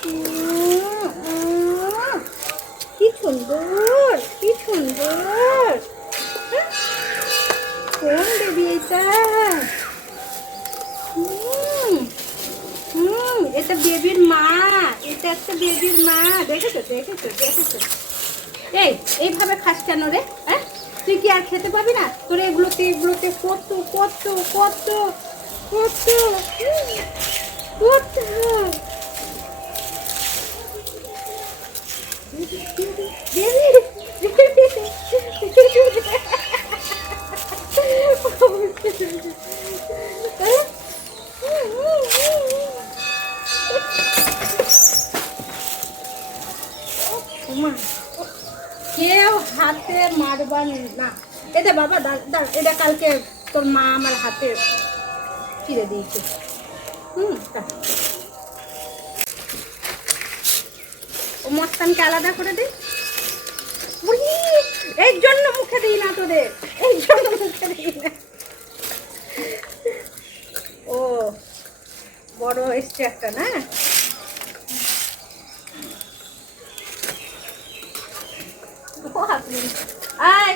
কি সুন্দর, কি সুন্দর। কোন বেবি এটা? এটা বেবির মা, এটা একটা বেবির মা। দেখেছো দেখেছো দেখেছো? এইভাবে খাস কেন রে? হ্যাঁ, তুই কি আর খেতে পাবি না? তোর এগুলোতে এগুলোতে কত কত কত কত কত। কেউ হাতে মারবার না। এটা বাবা দাঁড়, এটা কালকে তোর মা আমার হাতে ফিরে দিয়েছে। ও মস্তানকে আলাদা করে দিই। এই জন্য মুখে দিই না তোদের, এই জন্য মুখে দিই না। ও বড় এসছে একটা না। আয়